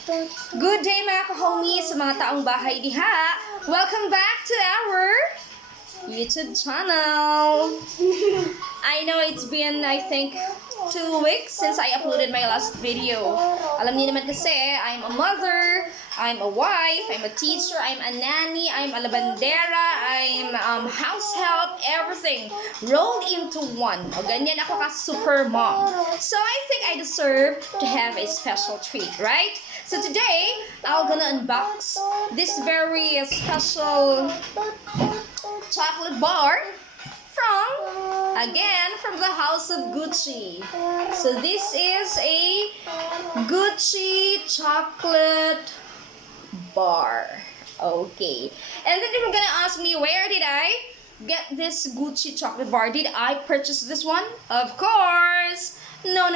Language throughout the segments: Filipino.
Good day mga ka-homies sa mga taong bahay diha. Welcome back to our YouTube channel. I know it's been, I think, 2 weeks since I uploaded my last video. Alam niyo naman kasi, I'm a mother, I'm a wife, I'm a teacher, I'm a nanny, I'm a labandera, I'm house help, everything rolled into one. O ganyan ako ka-super mom. So I think I deserve to have a special treat, right? So today, I'm gonna unbox this very special chocolate bar from the house of Gucci. So this is a Gucci chocolate bar. Okay. And then if you're gonna ask me, where did I get this Gucci chocolate bar? Did I purchase this one? Of course. No.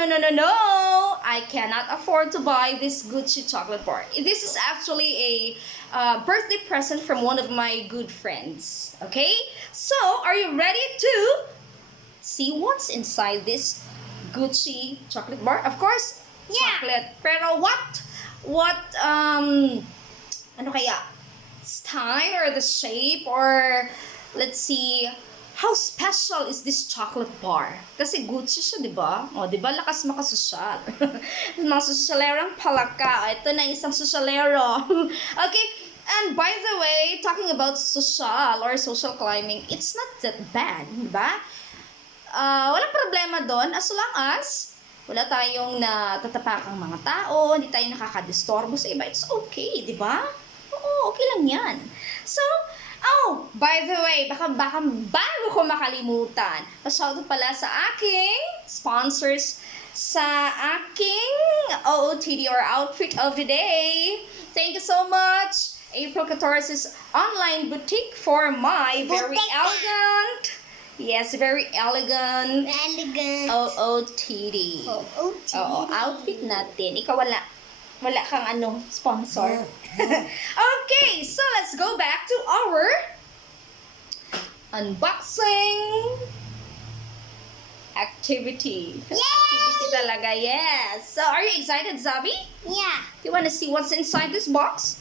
I cannot afford to buy this Gucci chocolate bar. This is actually a birthday present from one of my good friends. Okay? So, are you ready to see what's inside this Gucci chocolate bar? Of course, chocolate. Pero what, ano kaya? Style or the shape or, let's see, how special is this chocolate bar? Kasi Gucci siya, di ba? O, di ba? Lakas makasosyal. Mga sosyalerang palaka. Ito na isang sosyalero. Okay. And by the way, talking about social or social climbing, it's not that bad, di ba? Walang problema doon as long as wala tayong natatapakang mga tao, hindi tayo nakakadistorbo sa iba. It's okay, di ba? Oo, okay lang yan. So, by the way, baka bago ko makalimutan, pa-shoutout pala sa aking sponsors sa aking OOTD or Outfit of the Day. Thank you so much, April 14's online boutique for my very elegant, very elegant OOTD. Oo, outfit natin. Ikaw wala kang sponsor. Okay, so let's go back to our unboxing activity. Yay! Activity talaga, yes. So, are you excited, Zabi? Yeah. Do you want to see what's inside this box?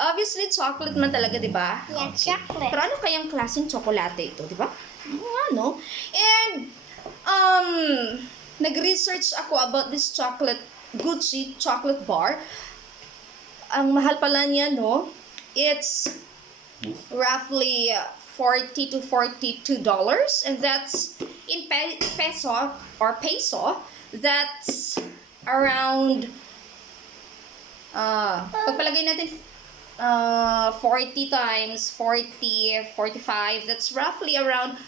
Obviously, chocolate man talaga, di ba? Yeah, chocolate. Pero ano kayang klaseng tsokolate ito, di ba? Ano? And, nag-research ako about this Gucci chocolate bar. Ang mahal pala niya, no? It's roughly $40 to $42, and that's in peso, that's around pagpalagay natin 40 times 40, 45, that's roughly around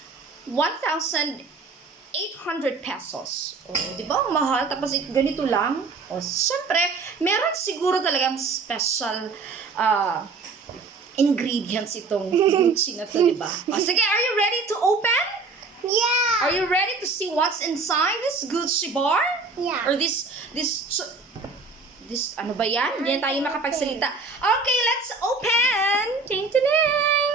1,800 pesos. Oh, di ba? Ang mahal. Tapos ganito lang. O, syempre, meron siguro talagang special ingredients itong Gucci na to, di ba? O, sige, are you ready to open? Yeah. Are you ready to see what's inside this Gucci bar? Yeah. Or this, ano ba yan? Hindi na tayo makapagsalita. Okay, let's open! Ting-ting!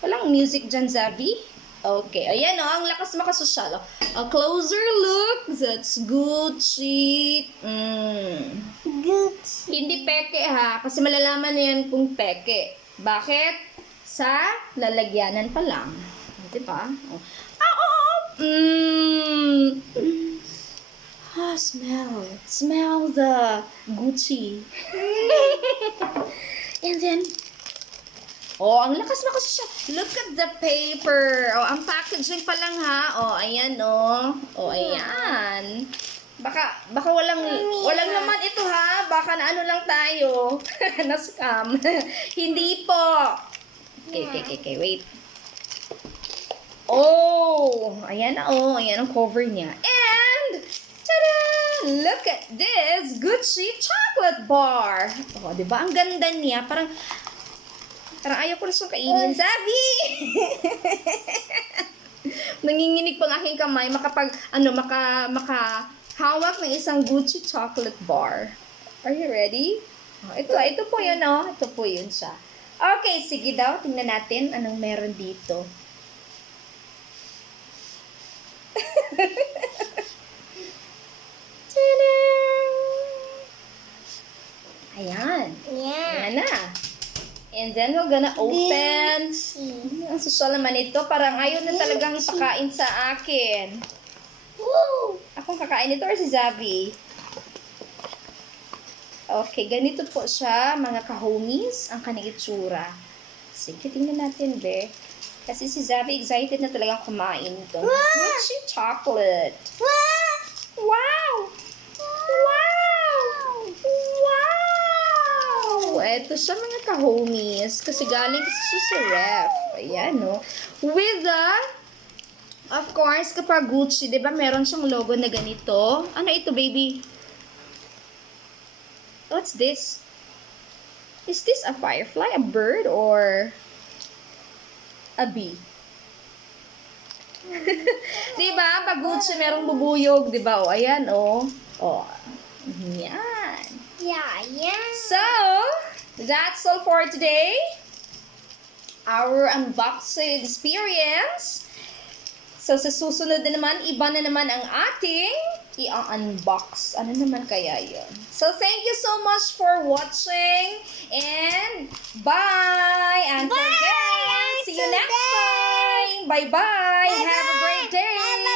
Walang music dyan, Zavi. Okay, ayan ang lakas makasosyal. A closer look, that's Gucci. Gucci. Hindi peke ha, kasi malalaman na yan kung peke. Bakit? Sa lalagyanan pa lang. Diba? Smell the Gucci. And then, ang lakas makasosyal. Look at the paper. Ang packaging pa lang ha. Ayan ayan. Baka walang naman ito ha. Baka na ano lang tayo. Na-scam. Hindi po. Okay, wait. Ayan ang cover niya. And, tada! Look at this Gucci chocolate bar. Diba? Ang ganda niya. Parang ayaw ko na siyang kainin. Zabi! Nanginginig pang aking kamay makahawak ng isang Gucci chocolate bar. Are you ready? Ito po yun, Ito po yun siya. Okay, sige daw. Tingnan natin anong meron dito. Ayan. Yeah. Ayan na. And then, we're gonna open. Ang social naman ito. Parang ayaw na talagang ipakain sa akin. Woo! Akong kakain ito or si Zavi? Okay, ganito po siya, mga ka-homies, ang kanyang itsura. Sige, tingnan natin, be. Kasi si Zavi excited na talagang kumain itong Gucci chocolate. Wow! Wow! Wow! Ito siya, mga ka-homies. Kasi galing kasi siya sa ref. Ayan, no? With the, of course, kapag Gucci, di ba, meron siyang logo na ganito. Ano ito, baby? What's this? Is this a firefly, a bird, or a bee? Diba? Pag Gucci, merong bubuyog, diba? O, ayan, o. O. Yan. Yeah. So, that's all for today. Our unboxing experience. So, sa susunod na naman, iba na naman ang ating i-unbox. Ano naman kaya yun? So, thank you so much for watching. And, bye! And Bye! again, see you next time! Bye-bye! Have a great day! Bye-bye!